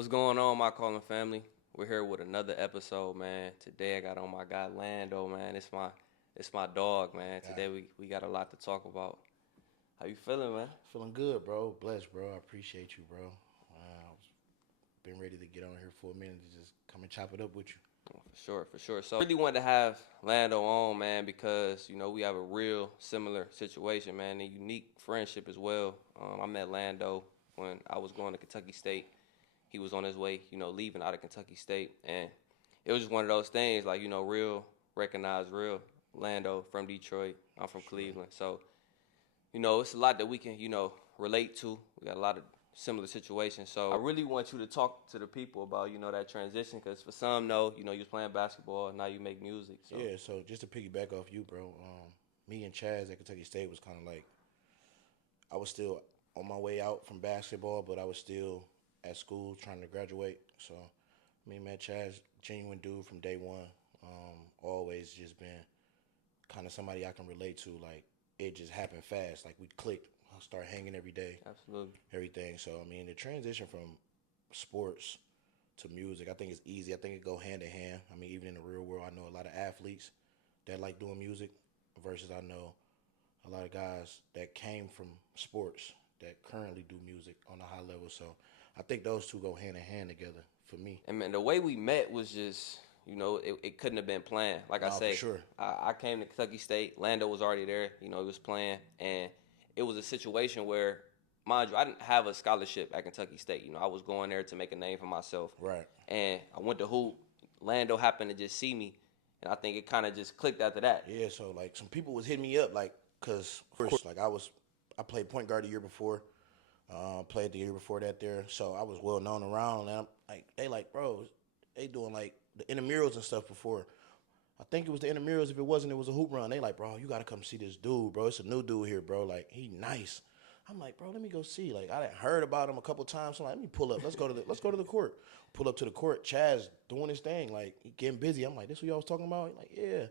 What's going on, my calling family? We're here with another episode, man. Today I got on my guy Lando, man. It's my dog, man. God, Today we got a lot to talk about. How you feeling, man? feeling good, bro. Blessed, bro. I appreciate you, bro. Been ready to get on here for a minute to just come and chop it up with you. Oh, for sure, for sure. So I really wanted to have Lando on, man, because we have a real similar situation, man, and unique friendship as well. I met Lando when I was going to Kentucky State. He was on his way, leaving out of Kentucky State, and it was just one of those things, like real recognized real Lando from Detroit. I'm from Cleveland, so it's a lot that we can, relate to. We got a lot of similar situations. So I really want you to talk to the people about, that transition, because for some, you was playing basketball, and now you make music. So Yeah, so just to piggyback off you, bro, me and Chaz at Kentucky State was kind of like, I was still on my way out from basketball, but I was still at school trying to graduate. So me and Chaz, genuine dude from day one, always just been kind of somebody I can relate to. Like, it just happened fast. Like, we clicked. I start hanging every day. absolutely. Everything. So I mean, the transition from sports to music, I think it's easy. I think it go hand in hand. I mean, even in the real world, I know a lot of athletes that like doing music, versus I know a lot of guys that came from sports that currently do music on a high level. So I think those two go hand in hand together for me. And man, the way we met was just, it couldn't have been planned. Like I No, for say, sure. I came to Kentucky State. Lando was already there. He was playing, and it was a situation where, mind you, I didn't have a scholarship at Kentucky State. I was going there to make a name for myself. Right. And I went to hoop. Lando happened to just see me, and I think it kind of just clicked after that. Yeah. So like some people was hitting me up like, cause first like I played point guard the year before. Played the year before that there, so I was well known around. And I'm like, they like, bro, they doing like the intramurals and stuff before. I think it was the intramurals. If it wasn't, it was a hoop run. They like, bro, you gotta come see this dude, bro. It's a new dude here, bro. Like, he nice. I'm like, bro, let me go see. Like, I done heard about him a couple times. So I'm like, let me pull up. Let's go to the court. Pull up to the court. Chaz doing his thing, like he getting busy. I'm like, this what y'all was talking about? He like, yeah.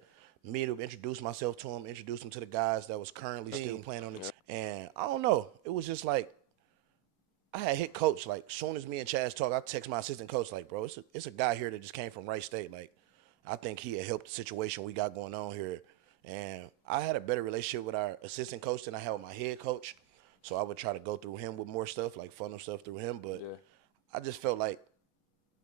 Me to introduce myself to him, introduce him to the guys that was currently still playing on the team. And I don't know. It was just like, I had hit coach, like, soon as me and Chaz talk, I text my assistant coach, like, bro, it's a guy here that just came from Wright State. Like, I think he had helped the situation we got going on here. And I had a better relationship with our assistant coach than I had with my head coach. So I would try to go through him with more stuff, like funnel stuff through him. But Yeah. I just felt like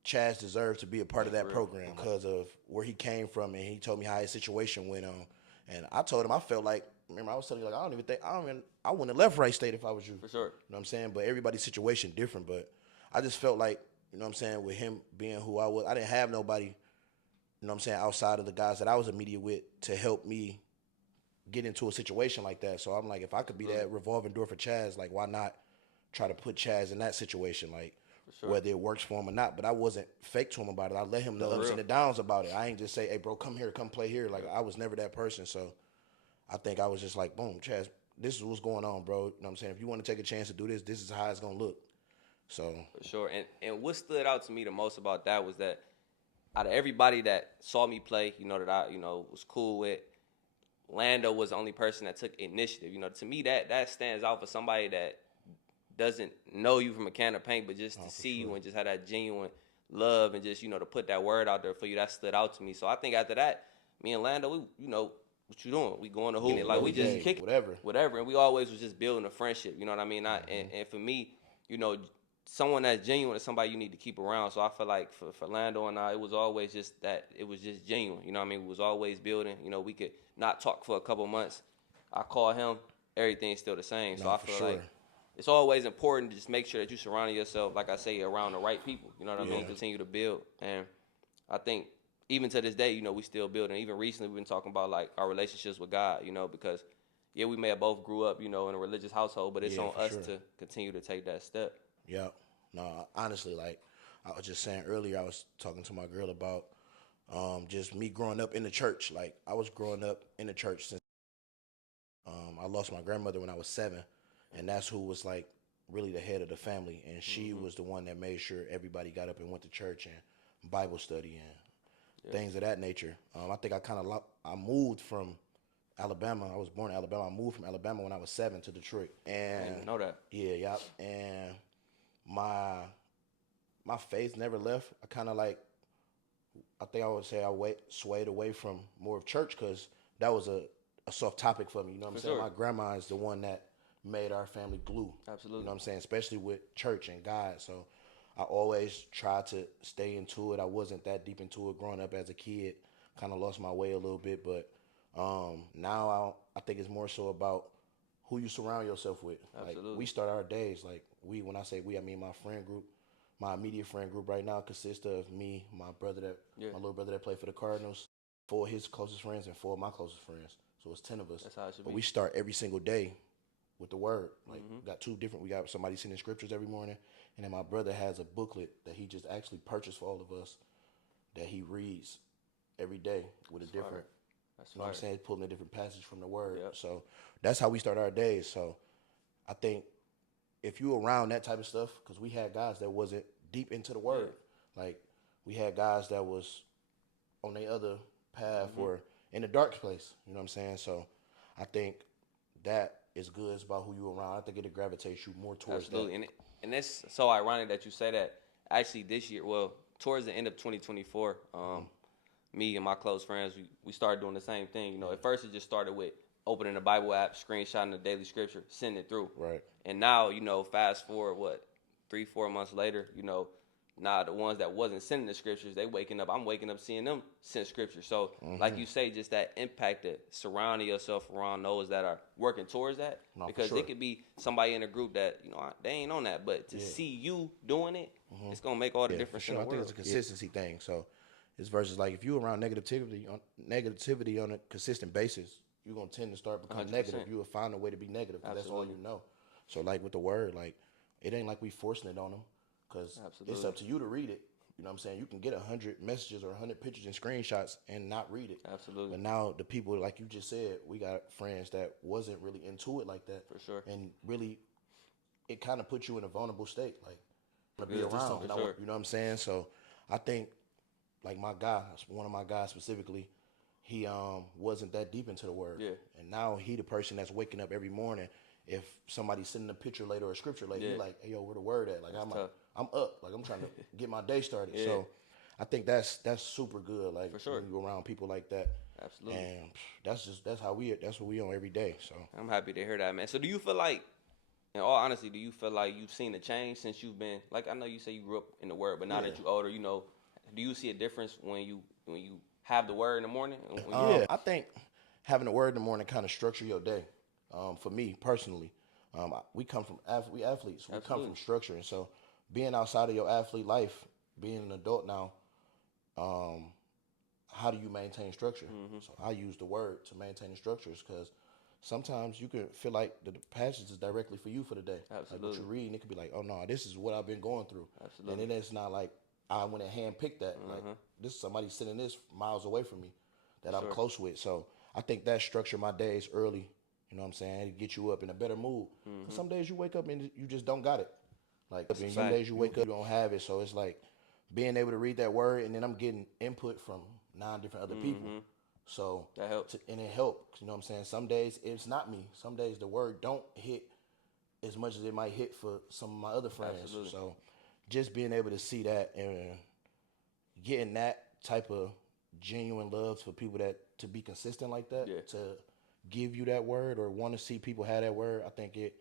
Chaz deserved to be a part of that Real. program because of where he came from, and he told me how his situation went on. And I told him I felt like, remember I was telling you, like, I wouldn't have left Wright State if I was you. For sure. You know what I'm saying? But everybody's situation different. But I just felt like, you know what I'm saying, with him being who I was, I didn't have nobody, you know what I'm saying, outside of the guys that I was immediate with to help me get into a situation like that. So I'm like, if I could be that revolving door for Chaz, like, why not try to put Chaz in that situation? Like, Sure. whether it works for him or not. But I wasn't fake to him about it. I let him know the ups and the downs about it. I ain't just say, hey, bro, come here, come play here. Like, I was never that person. So I think I was just like, boom, Chaz, this is what's going on, bro. You know what I'm saying? If you want to take a chance to do this, this is how it's going to look. So For sure. And what stood out to me the most about that was that out of everybody that saw me play, that I, was cool with, Lando was the only person that took initiative. To me that stands out for somebody that doesn't know you from a can of paint, but just to see you and just have that genuine love and just, to put that word out there for you, that stood out to me. So I think after that, me and Lando, we, what you doing? We going to hoop. Like, we just kick whatever. And we always was just building a friendship, you know what I mean? And for me, someone that's genuine is somebody you need to keep around. So I feel like for Lando and I, it was always just that, it was just genuine. You know what I mean? We was always building. We could not talk for a couple months. I call him, everything's still the same. So I feel like it's always important to just make sure that you surround yourself, like I say, around the right people. You know what I mean? Continue to build. And I think even to this day, we still building. Even recently, we've been talking about, like, our relationships with God, because, yeah, we may have both grew up, in a religious household, but it's on us to continue to take that step. Yeah. No, honestly, like I was just saying earlier, I was talking to my girl about just me growing up in the church. Like, I was growing up in the church since I lost my grandmother when I was 7, and that's who was, like, really the head of the family, and she was the one that made sure everybody got up and went to church and Bible study and things of that nature. I think I moved from Alabama. I was born in Alabama. I moved from Alabama when I was 7 to Detroit. And I didn't know that. Yeah, yeah. And my my faith never left. I kind of like, I think I would say swayed away from more of church because that was a soft topic for me. You know what I'm For saying? sure. My grandma is the one that made our family glue. Absolutely. You know what I'm saying? Especially with church and God. So I always tried to stay into it. I wasn't that deep into it growing up as a kid. Kind of lost my way a little bit, but now I think it's more so about who you surround yourself with. Absolutely. Like we start our days like when I say we, I mean my friend group. My immediate friend group right now consists of me, my little brother that played for the Cardinals, 4 of his closest friends, and 4 of my closest friends. So it's 10 of us. That's how it should but be. we start every single day with the word. Like we got somebody sending scriptures every morning, and then my brother has a booklet that he just actually purchased for all of us that he reads every day with a different. That's You know what I'm fire. saying? Pulling a different passage from the word. Yep. So that's how we start our days. So I think if you around that type of stuff, because we had guys that wasn't deep into the word. Like we had guys that was on the other path or in the dark place. You know what I'm saying? So I think that is good. It's about who you around. I think it'll gravitate you more towards Absolutely. that. And it's so ironic that you say that. Actually, this year, well, towards the end of 2024, me and my close friends, we started doing the same thing. You know, at first it just started with opening the Bible app, screenshotting the daily scripture, sending it through. Right. And now, you know, fast forward, 3-4 months later, you know, now the ones that wasn't sending the scriptures, I'm waking up seeing them send scriptures. So, like you say, just that impact that surrounding yourself around those that are working towards that. No, for because sure. it could be somebody in a group that, you know, they ain't on that. But to see you doing it, it's going to make all the Yeah, for difference sure. in the I think world. it's a consistency thing. So it's versus like if you around negativity on a consistent basis, you're gonna tend to start becoming 100%. negative. You will find a way to be negative because that's all you know. So like with the word, like it ain't like we forcing it on them because it's up to you to read it. You know what I'm saying? You can get 100 messages or 100 pictures and screenshots and not read it. Absolutely. But now the people, like you just said, we got friends that wasn't really into it like that. For sure. And really, it kind of puts you in a vulnerable state. Like, to be Yeah, around. for sure. You know what I'm saying? So I think, like my guy, one of my guys specifically, he wasn't that deep into the word. Yeah. And now he the person that's waking up every morning. If somebody's sending a picture later or a scripture later, he like, hey, yo, where the word at? Like, I'm up. Like, I'm trying to get my day started. Yeah. So I think that's super good. Like, For sure. when you're around people like that. Absolutely. And that's what we on every day. So I'm happy to hear that, man. So do you feel like, in all honesty, do you feel like you've seen a change since you've been, like, I know you say you grew up in the word, but now that you're older, you know, do you see a difference when you have the word in the morning? I think having the word in the morning kind of structure your day. For me personally, we come from we athletes. We come from structure, and so being outside of your athlete life, being an adult now, how do you maintain structure? So I use the word to maintain the structures because sometimes you can feel like the passage is directly for you for the day. Absolutely. Like what you're reading, it could be like, oh no, this is what I've been going through. Absolutely. And then it's not like I went and handpicked that. Like this is somebody sending this miles away from me that I'm close with. So I think that structure my days early. You know what I'm saying? It get you up in a better mood. 'Cause some days you wake up and you just don't got it. Like some days you wake up, you don't have it. So it's like being able to read that word, and then I'm getting input from 9 different other people. So That helps. And it helps. You know what I'm saying? Some days it's not me. Some days the word don't hit as much as it might hit for some of my other friends. Absolutely. So just being able to see that and getting that type of genuine love for people that to be consistent like that, to give you that word or want to see people have that word, I think it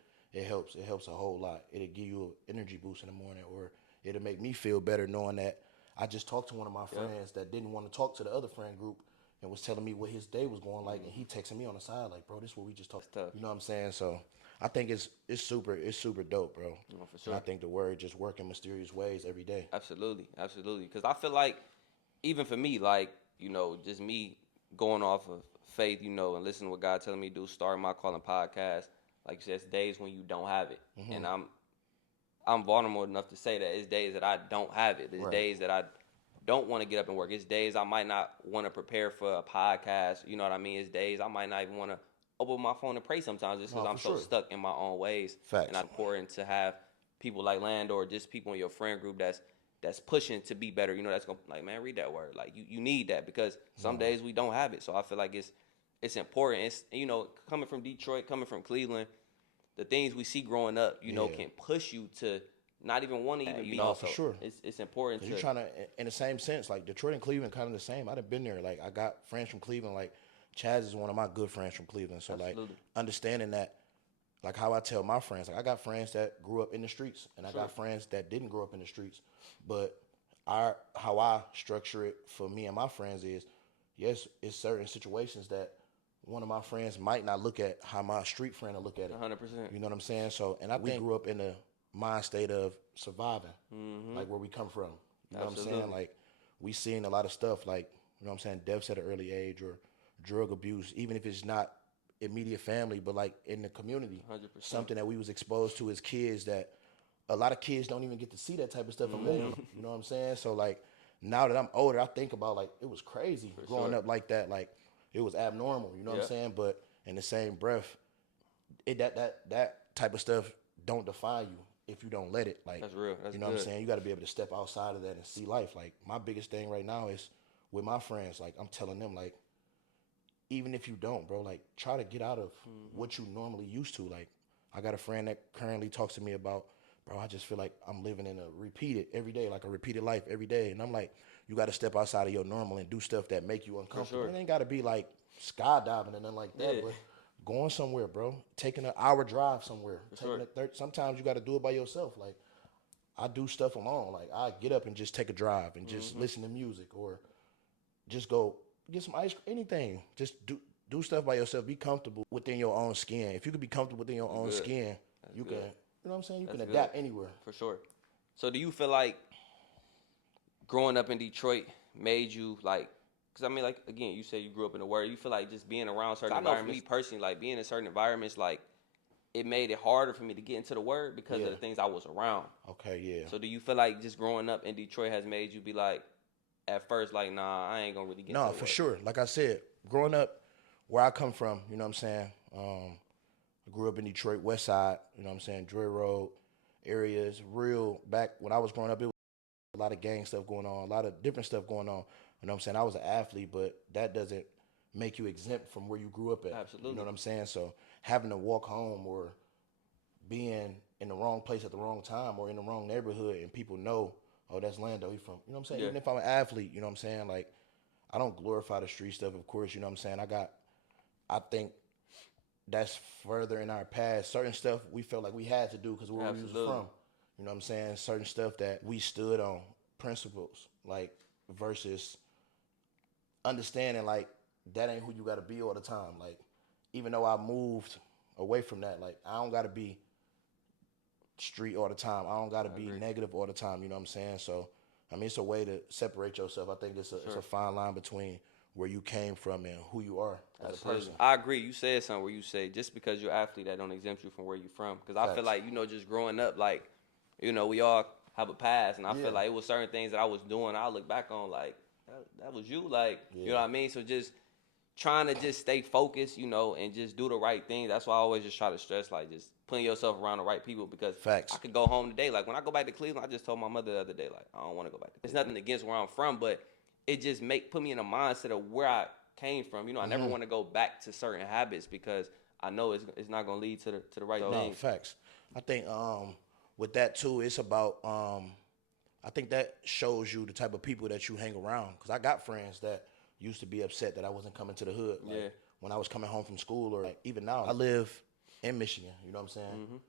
helps. It helps a whole lot. It'll give you an energy boost in the morning, or it'll make me feel better knowing that I just talked to one of my friends that didn't want to talk to the other friend group and was telling me what his day was going like, and he texted me on the side like, bro, this is what we just talked about. You know what I'm saying? So I think it's super dope, bro. No, for sure. And I think the word just work in mysterious ways every day. Absolutely. Because I feel like, even for me, like, you know, just me going off of faith, you know, and listening to what God telling me to do, starting my calling podcast, like you said, it's days when you don't have it. And I'm vulnerable enough to say that it's days that I don't have it. It's days that I don't want to get up and work. It's days I might not want to prepare for a podcast. You know what I mean? It's days I might not even want to open my phone and pray sometimes just because I'm so stuck in my own ways. Facts. And it's important to have people like Lando or just people in your friend group that's pushing to be better. You know, that's going to, like, man, read that word. Like, you need that because some days we don't have it. So I feel like it's important. It's, you know, coming from Detroit, coming from Cleveland, the things we see growing up, you know, can push you to not even want to even be. No, for sure. It's important to. You're trying to, in the same sense, like Detroit and Cleveland, kind of the same. I've been there. Like I got friends from Cleveland. Like Chaz is one of my good friends from Cleveland. So like understanding that, like how I tell my friends, like I got friends that grew up in the streets, and I got friends that didn't grow up in the streets. But how I structure it for me and my friends is, yes, it's certain situations that one of my friends might not look at how my street friend will look at it. 100%. You know what I'm saying? So, and I think we grew up in the mind state of surviving, like where we come from. You know what I'm saying? Like we seen a lot of stuff, like, you know what I'm saying, deaths at an early age or drug abuse, even if it's not immediate family, but like in the community, 100%. something that we was exposed to as kids that a lot of kids don't even get to see that type of stuff in movies. You know what I'm saying? So like now that I'm older, I think about like it was crazy growing up like that. Like it was abnormal. You know what I'm saying? But in the same breath, that type of stuff don't define you if you don't let it. Like that's real. That's you know what I'm saying? You got to be able to step outside of that and see life. Like my biggest thing right now is with my friends. Like I'm telling them, like even if you don't, bro, like try to get out of what you normally used to. Like I got a friend that currently talks to me about, bro, I just feel like I'm living in a repeated every day, like a repeated life every day. And I'm like, you got to step outside of your normal and do stuff that make you uncomfortable. It ain't got to be like skydiving and nothing like that, but going somewhere, bro. Taking an hour drive somewhere. Sometimes you got to do it by yourself. Like I do stuff alone. Like I get up and just take a drive and just listen to music or just go get some ice cream, anything. Just do stuff by yourself. Be comfortable within your own skin. If you could be comfortable within your own skin, you can, you know what I'm saying? You can adapt anywhere. For sure. So do you feel like growing up in Detroit made you like, because I mean, like, again, you say you grew up in the word. You feel like just being around certain environments. For me personally, like being in certain environments, like it made it harder for me to get into the word because of the things I was around. Okay, yeah. So do you feel like just growing up in Detroit has made you be like, at first, like, nah, I ain't gonna really get into the word? No, for sure. Like I said, growing up where I come from, you know what I'm saying? I grew up in Detroit, West Side, you know what I'm saying? Drury Road areas, real, back when I was growing up, it was a lot of gang stuff going on, a lot of different stuff going on. You know what I'm saying? I was an athlete, but that doesn't make you exempt from where you grew up at. Absolutely. You know what I'm saying? So having to walk home or being in the wrong place at the wrong time or in the wrong neighborhood and people know, oh, that's Lando, he from, you know what I'm saying? Even if I'm an athlete, you know what I'm saying? Like, I don't glorify the street stuff, of course, you know what I'm saying? I think that's further in our past. Certain stuff we felt like we had to do because where we was from. You know what I'm saying? Certain stuff that we stood on, principles, like, versus understanding, like, that ain't who you got to be all the time. Like, even though I moved away from that, like, I don't got to be street all the time. I don't got to be negative all the time, you know what I'm saying? So, I mean, it's a way to separate yourself. I think it's a fine line between where you came from and who you are as a person. I agree. You said something where you say just because you're an athlete, that don't exempt you from where you're from. Because I feel like, you know, just growing up, like, you know, we all have a past, and I feel like it was certain things that I was doing, I look back on like, that was you, like, you know what I mean? So just trying to just stay focused, you know, and just do the right thing. That's why I always just try to stress, like, just putting yourself around the right people, because I could go home today. Like, when I go back to Cleveland, I just told my mother the other day, like, I don't want to go back. It's nothing against where I'm from, but it just put me in a mindset of where I came from. You know, I never want to go back to certain habits because I know it's not going to lead to the right thing. No, facts. I think with that, too, it's about, I think that shows you the type of people that you hang around. Because I got friends that used to be upset that I wasn't coming to the hood. Like, when I was coming home from school, or like, even now, I live in Michigan. You know what I'm saying?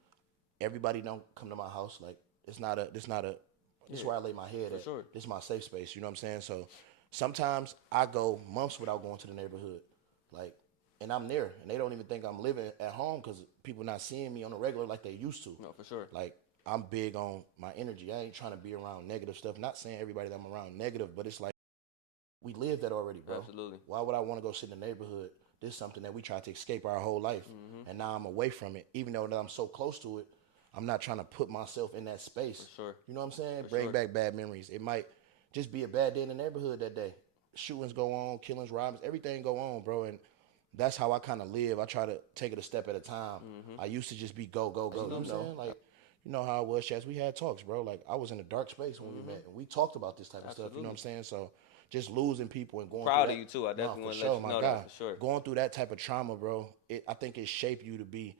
Everybody don't come to my house. Like, this is where I lay my head at. Sure. This is my safe space. You know what I'm saying? So sometimes I go months without going to the neighborhood. Like, and I'm there, and they don't even think I'm living at home because people not seeing me on a regular like they used to. No, for sure. Like, I'm big on my energy. I ain't trying to be around negative stuff. Not saying everybody that I'm around negative, but it's like, we lived that already, bro. Absolutely. Why would I want to go sit in the neighborhood? This is something that we tried to escape our whole life, and now I'm away from it. Even though that I'm so close to it, I'm not trying to put myself in that space. For sure. You know what I'm saying? Bring back bad memories. It might just be a bad day in the neighborhood that day. Shootings go on, killings, robberies, everything go on, bro. And that's how I kind of live. I try to take it a step at a time. I used to just be go, go, go. You know what I'm saying? Like, you know how it was, Chaz. We had talks, bro. Like, I was in a dark space when we met, and we talked about this type of stuff. You know what I'm saying? So just losing people and going proud through of you too. I definitely want to let let you know that, for sure. Going through that type of trauma, bro, I think it shaped you to be,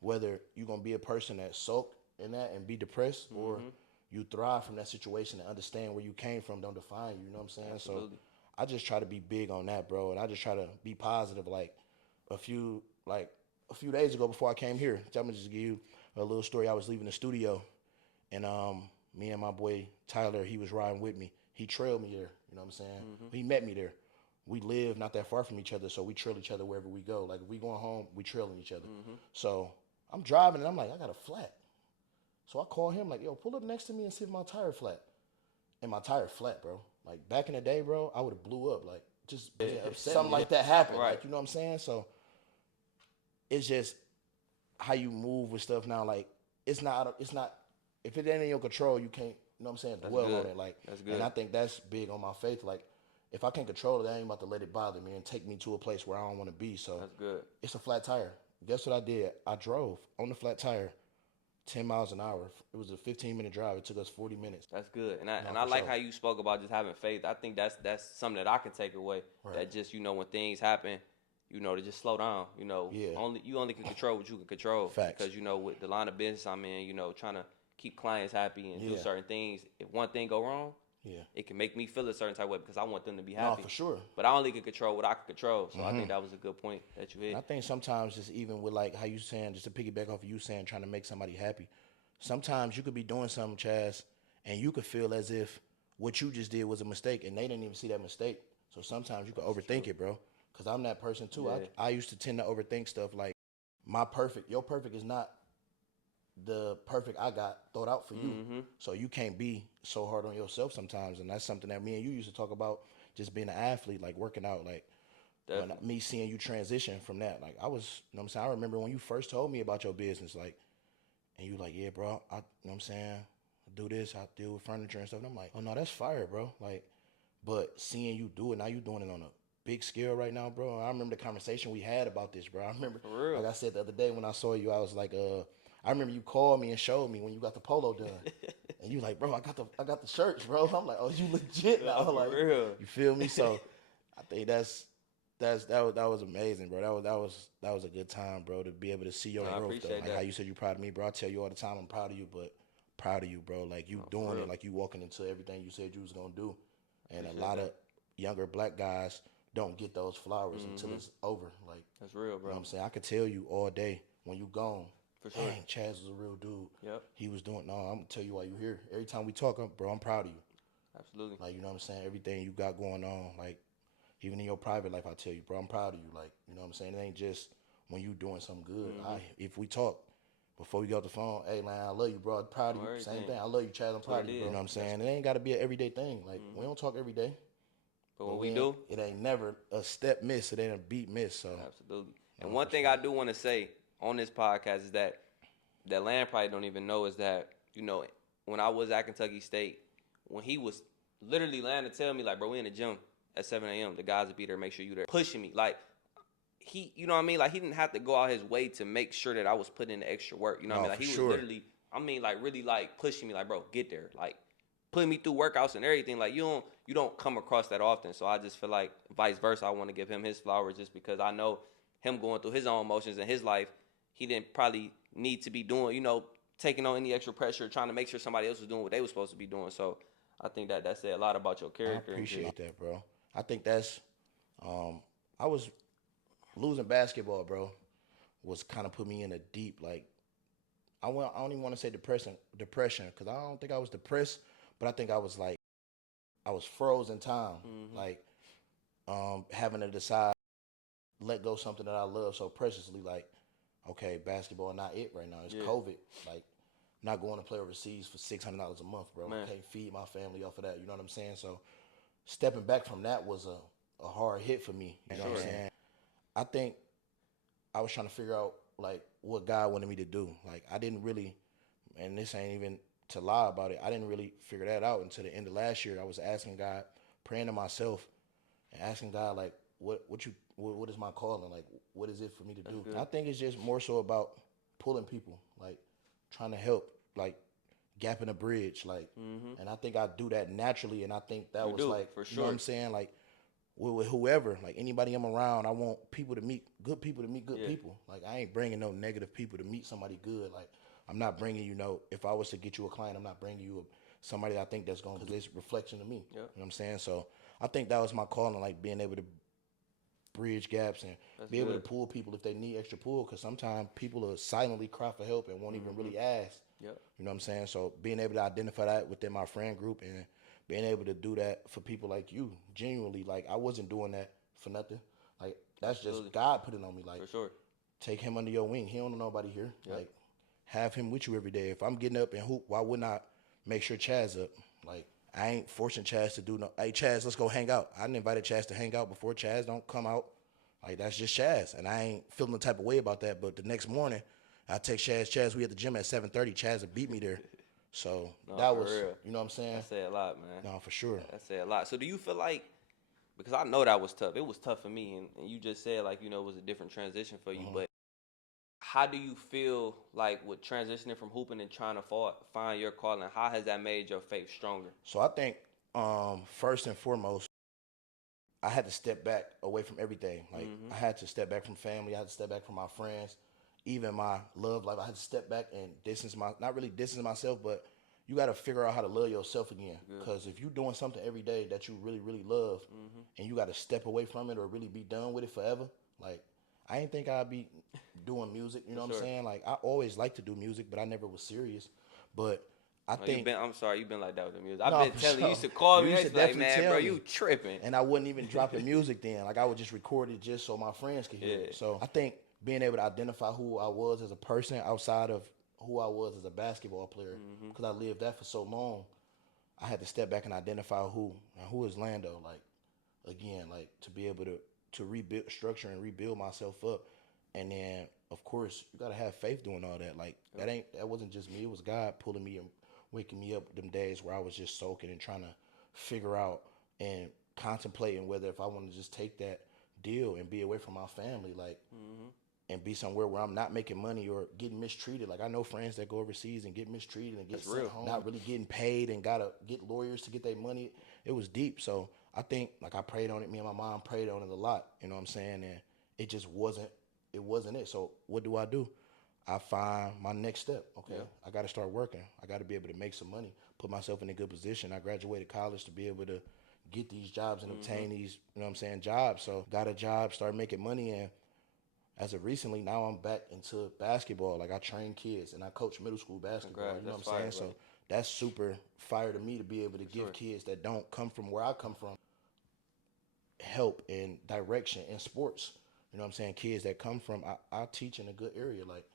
whether you're gonna be a person that sulk in that and be depressed, or you thrive from that situation and understand where you came from don't define you. You know what I'm saying? Absolutely. So I just try to be big on that, bro, and I just try to be positive. Like a few days ago before I came here, I'm gonna just give you a little story. I was leaving the studio, and me and my boy Tyler, he was riding with me. He trailed me there. You know what I'm saying? He met me there. We live not that far from each other, so we trail each other wherever we go. Like if we going home, we trailing each other. So I'm driving and I'm like, I got a flat. So I call him like, yo, pull up next to me and see if my tire flat. And my tire flat, bro. Like back in the day, bro, I would have blew up. Like just something like that happened. Right. Like, you know what I'm saying? So it's just how you move with stuff now. Like it's not if it ain't in your control, you can't, you know what I'm saying, dwell on it. Like that's good. And I think that's big on my faith. Like if I can't control it, I ain't about to let it bother me and take me to a place where I don't want to be. So that's good. It's a flat tire. Guess what I did? I drove on the flat tire 10 miles an hour. It was a 15-minute drive. It took us 40 minutes. That's good. And I like how you spoke about just having faith. I think that's something that I can take away. Right. That just, when things happen, to just slow down. You only can control what you can control. Facts. Because, with the line of business I'm in, trying to keep clients happy and do certain things. If one thing go wrong, it can make me feel a certain type of way because I want them to be happy. No, for sure. But I only can control what I can control. So I think that was a good point that you hit. And I think sometimes just even with like how you saying, just to piggyback off of you saying trying to make somebody happy, sometimes you could be doing something, Chaz, and you could feel as if what you just did was a mistake and they didn't even see that mistake. So sometimes you could overthink it, bro. Because I'm that person too. Yeah. I used to tend to overthink stuff like your perfect is not the perfect I got thought out for you. So you can't be so hard on yourself sometimes. And that's something that me and you used to talk about, just being an athlete, like working out, like me seeing you transition from that. Like I was, you know what I'm saying? I remember when you first told me about your business, like, and you like, yeah, bro, you know what I'm saying? I do this, I deal with furniture and stuff. And I'm like, oh no, that's fire, bro. Like, but seeing you do it, now you doing it on a big scale right now, bro. I remember the conversation we had about this, bro. I remember, like I said the other day when I saw you, I was like, I remember you called me and showed me when you got the polo done, and you like, bro, I got the shirts, bro. I'm like, oh, you legit now, like, you feel me? So, I think that was amazing, bro. That was a good time, bro, to be able to see your growth, though. Like how you said you're proud of me, bro. I tell you all the time, I'm proud of you, but proud of you, bro. Like you doing it, like you walking into everything you said you was gonna do, and a lot of younger black guys don't get those flowers until it's over. Like that's real, bro. You know what I'm saying? I could tell you all day when you gone. For sure. Dang, Chaz was a real dude. Yep. He was doing. No, I'm gonna tell you why you here. Every time we talk, bro, I'm proud of you. Absolutely. Like, you know what I'm saying? Everything you got going on, like even in your private life, I tell you, bro, I'm proud of you. Like, you know what I'm saying? It ain't just when you doing something good. If we talk before we get off the phone, hey, man, I love you, bro. I'm proud of you. Same thing. I love you, Chaz. I'm proud of you. Bro. You know what I'm saying? It ain't got to be an everyday thing. Like we don't talk every day. But when we do, it ain't never a step miss. It ain't a beat miss. So absolutely. And one thing I do want to say on this podcast is that Land probably don't even know is that, when I was at Kentucky State, when he was literally Land to tell me, like, bro, we in the gym at 7 a.m. The guys will be there, make sure you there. Pushing me. Like, he, you know what I mean? Like, he didn't have to go out his way to make sure that I was putting in the extra work. You know what I mean? Like, he was literally, really, like, pushing me, like, bro, get there. Like, putting me through workouts and everything. Like, you don't come across that often. So I just feel like vice versa, I want to give him his flowers just because I know him going through his own emotions in his life. He didn't probably need to be doing, taking on any extra pressure, trying to make sure somebody else was doing what they were supposed to be doing. So I think that said a lot about your character. I appreciate that, bro. I think that's, I was losing basketball, bro, was kind of put me in a deep, like, I don't even want to say depression, because I don't think I was depressed, but I think I was like, I was frozen time, like, having to decide, let go something that I love so preciously, like, okay, basketball not it right now. It's COVID. Like, I'm not going to play overseas for $600 a month, bro. I can't feed my family off of that. You know what I'm saying? So stepping back from that was a hard hit for me. You know what I'm saying? I think I was trying to figure out, like, what God wanted me to do. Like, I didn't really, and this ain't even to lie about it, I didn't really figure that out until the end of last year. I was asking God, praying to myself, and asking God, like, what is my calling? Like, what is it for me to do? I think it's just more so about pulling people, like trying to help, like gapping a bridge, like, and I think I do that naturally. And I think that was like, for sure. You know what I'm saying? Like with whoever, like anybody I'm around, I want people to meet good people to meet good people. Like I ain't bringing no negative people to meet somebody good. Like I'm not bringing if I was to get you a client, I'm not bringing you somebody that I think that's going to this reflection of me. Yep. You know what I'm saying? So I think that was my calling, like being able to bridge gaps and be able to pull people if they need extra pull, because sometimes people will silently cry for help and won't even really ask. Yep. You know what I'm saying? So being able to identify that within my friend group and being able to do that for people like you, genuinely, like I wasn't doing that for nothing. Like that's just God put it on me. Like For sure. take him under your wing. He don't know nobody here. Yep. Like have him with you every day. If I'm getting up and hoop, why wouldn't I make sure Chaz up? Like I ain't forcing Chaz to do no. Hey Chaz, let's go hang out. I didn't invited Chaz to hang out before. Chaz don't come out. Like that's just Chaz, and I ain't feeling the type of way about that. But the next morning, I text Chaz, we at the gym at 7:30. Chaz had beat me there, so that was, real. you know what I'm saying? That said a lot, man. No, for sure. That said a lot. So do you feel like, because I know that was tough. It was tough for me, and you just said like it was a different transition for you. But how do you feel like with transitioning from hooping and trying to find your calling? How has that made your faith stronger? So I think first and foremost, I had to step back away from everything. Like I had to step back from family. I had to step back from my friends, even my love life. I had to step back and not really distance myself, but you got to figure out how to love yourself again. Because if you're doing something every day that you really, really love, and you got to step away from it or really be done with it forever, like I ain't think I'd be doing music. You know what I'm saying? Like I always liked to do music, but I never was serious. But I think I'm sorry, you've been like that with the music. No, I've been telling you, used to call me, used to like, definitely man, tell bro, me. you tripping. And I wasn't even dropping music then. Like I would just record it just so my friends could hear it. So I think being able to identify who I was as a person outside of who I was as a basketball player, because I lived that for so long, I had to step back and identify who is Lando. Like again, like to be able to rebuild structure and rebuild myself up. And then of course you gotta have faith doing all that. Like that wasn't just me. It was God pulling me and waking me up them days where I was just soaking and trying to figure out and contemplating whether if I want to just take that deal and be away from my family, like, and be somewhere where I'm not making money or getting mistreated. Like I know friends that go overseas and get mistreated and get sent home, not really getting paid and gotta get lawyers to get their money. It was deep. So I think like I prayed on it. Me and my mom prayed on it a lot. You know what I'm saying? And it just wasn't it. So what do? I find my next step. Okay, I got to start working. I got to be able to make some money, put myself in a good position. I graduated college to be able to get these jobs and obtain these, jobs. So got a job, started making money, and as of recently, now I'm back into basketball. Like I train kids and I coach middle school basketball. Congrats, you know what that's I'm saying? fire, So that's super fire to me to be able to give kids that don't come from where I come from help and direction in sports. You know what I'm saying? Kids that come from, I teach in a good area, like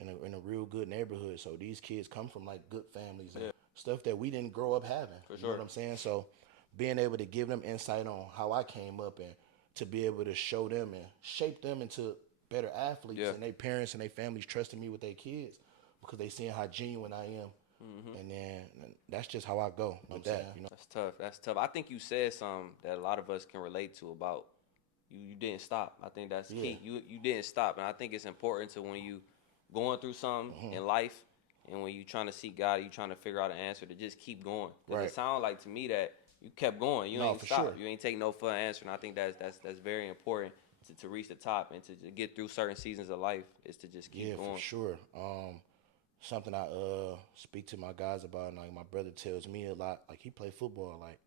in a real good neighborhood. So these kids come from like good families and stuff that we didn't grow up having. You know what I'm saying? So being able to give them insight on how I came up and to be able to show them and shape them into better athletes, and their parents and their families trusting me with their kids because they seeing how genuine I am. And then that's just how I go with that. That's tough. I think you said something that a lot of us can relate to about you didn't stop. I think that's key. You didn't stop, and I think it's important to when you going through something in life and when you trying to seek God, you trying to figure out an answer to just keep going. Because it sounds like to me that you kept going. You ain't stopped. You ain't take no for an answer, and I think that's very important to reach the top and to get through certain seasons of life is to just keep going. Yeah, for sure. Something I speak to my guys about, and like my brother tells me a lot. Like he played football. Like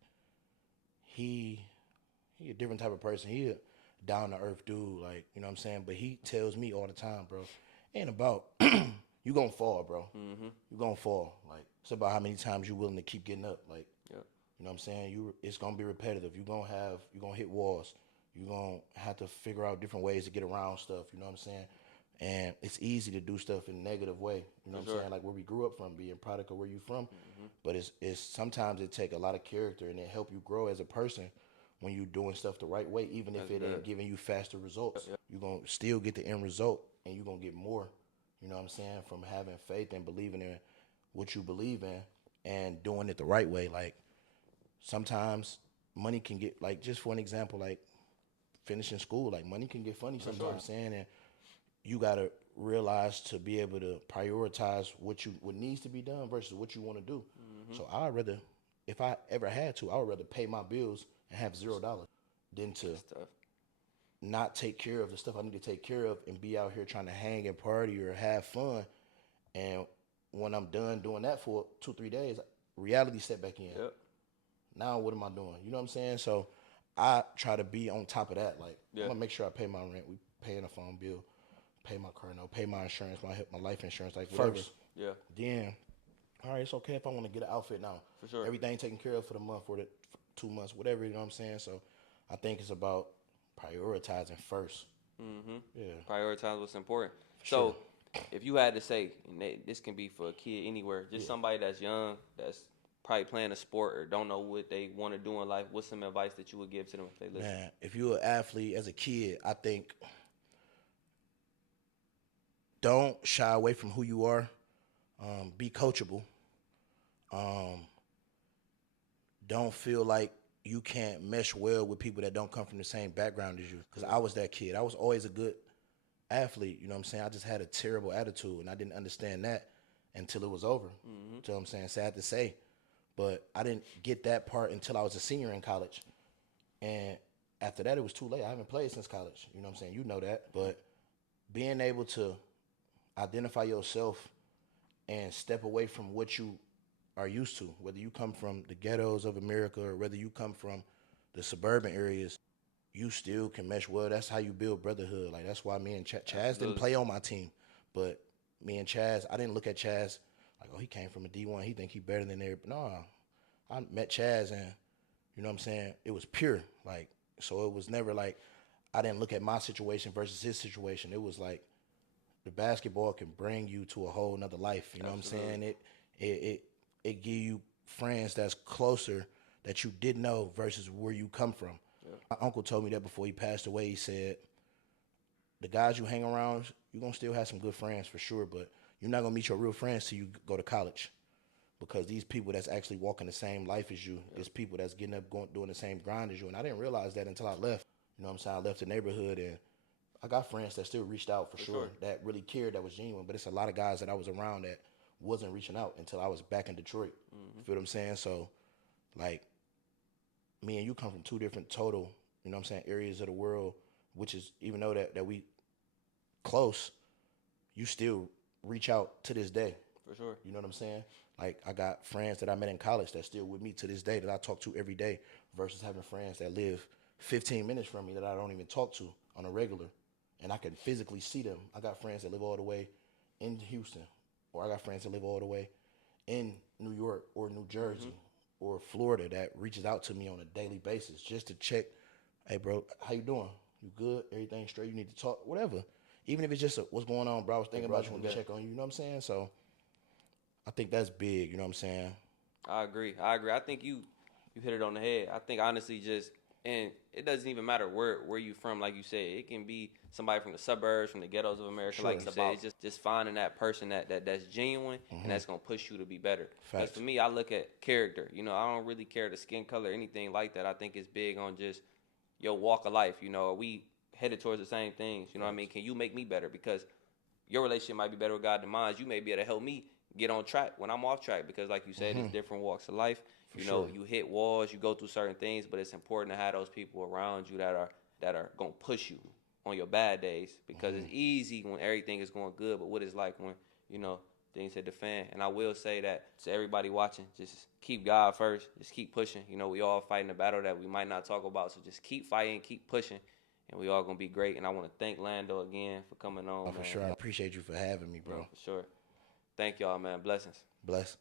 he a different type of person. He a down to earth dude. Like you know what I'm saying. But he tells me all the time, bro, ain't about you gonna fall, bro. You gonna fall. Like it's about how many times you willing to keep getting up. Like you know what I'm saying. It's gonna be repetitive. You gonna hit walls. You gonna have to figure out different ways to get around stuff. You know what I'm saying. And it's easy to do stuff in a negative way. You know what I'm saying? Like where we grew up from, being product of where you from. But it's sometimes it take a lot of character and it help you grow as a person when you doing stuff the right way, even if it ain't giving you faster results. You're going to still get the end result and you're going to get more, you know what I'm saying, from having faith and believing in what you believe in and doing it the right way. Like sometimes money can get, like just for an example, like finishing school, like money can get funny sometimes. You know what I'm saying? And you gotta realize to be able to prioritize what needs to be done versus what you want to do. So I'd rather, if I ever had to, I would rather pay my bills and have $0 than to not take care of the stuff I need to take care of and be out here trying to hang and party or have fun And when I'm done doing that for 2-3 days, reality set back in. Yep. Now what am I doing? You know what I'm saying? So I try to be on top of that. Like Yeah. I'm gonna make sure I pay my rent. We paying a phone bill, pay my car note, pay my insurance, my life insurance, like whatever. First. Yeah. Then, all right, it's okay if I want to get an outfit now. For sure. Everything taken care of for the month or the 2 months, whatever. You know what I'm saying? So I think it's about prioritizing first. Mm-hmm. Yeah. Prioritize what's important. Sure. So, if you had to say, and this can be for a kid anywhere, just somebody that's young, that's probably playing a sport or don't know what they want to do in life, what's some advice that you would give to them if they listen? Man, if you're an athlete as a kid, I think don't shy away from who you are. Be coachable. Don't feel like you can't mesh well with people that don't come from the same background as you. Because I was that kid. I was always a good athlete. You know what I'm saying? I just had a terrible attitude, and I didn't understand that until it was over. You know what I'm saying? Sad to say. But I didn't get that part until I was a senior in college. And after that, it was too late. I haven't played since college. You know what I'm saying? You know that. But being able to identify yourself and step away from what you are used to, whether you come from the ghettos of America or whether you come from the suburban areas, you still can mesh well. That's how you build brotherhood. Like, that's why me and Chaz didn't play on my team. But me and Chaz, I didn't look at Chaz like, oh, he came from a D1. He think he better than everybody. No, I met Chaz and, you know what I'm saying, it was pure. Like, so it was never like I didn't look at my situation versus his situation. It was like the basketball can bring you to a whole nother life. You know what I'm saying? It give you friends that's closer that you didn't know versus where you come from. Yeah. My uncle told me that before he passed away. He said, the guys you hang around, you're going to still have some good friends for sure, but you're not going to meet your real friends till you go to college. Because these people that's actually walking the same life as you, there's people that's getting up, doing the same grind as you. And I didn't realize that until I left. You know what I'm saying? I left the neighborhood, and I got friends that still reached out for sure, that really cared, that was genuine. But it's a lot of guys that I was around that wasn't reaching out until I was back in Detroit. You feel what I'm saying? So, like, me and you come from two different total, you know what I'm saying, areas of the world, which is, even though that we close, you still reach out to this day. For sure. You know what I'm saying? Like, I got friends that I met in college that still with me to this day that I talk to every day versus having friends that live 15 minutes from me that I don't even talk to on a regular. And I can physically see them. I got friends that live all the way in Houston, or I got friends that live all the way in New York or New Jersey or Florida that reaches out to me on a daily basis just to check, hey, bro, how you doing? You good? Everything straight? You need to talk? Whatever. Even if it's just what's going on, bro, I was thinking about you, want to check on you. You know what I'm saying? So I think that's big. You know what I'm saying? I agree. I think you hit it on the head. I think honestly and it doesn't even matter where you from, like you said. It can be somebody from the suburbs, from the ghettos of America, like you said. It's just finding that person that's genuine and that's going to push you to be better. Because for me, I look at character. You know, I don't really care the skin color or anything like that. I think it's big on just your walk of life. You know, are we headed towards the same things? You know what I mean? Can you make me better? Because your relationship might be better with God than mine. You may be able to help me get on track when I'm off track, because like you said, it's different walks of life. You know, you hit walls, you go through certain things, but it's important to have those people around you that are gonna push you on your bad days, because it's easy when everything is going good, but what it's like when, you know, things hit the fan. And I will say that to everybody watching, just keep God first, just keep pushing. You know, we all fighting a battle that we might not talk about, so just keep fighting, keep pushing, and we all gonna be great. And I want to thank Lando again for coming on. For sure. I appreciate you for having me, bro. For sure. Thank y'all, man. Blessings. Bless.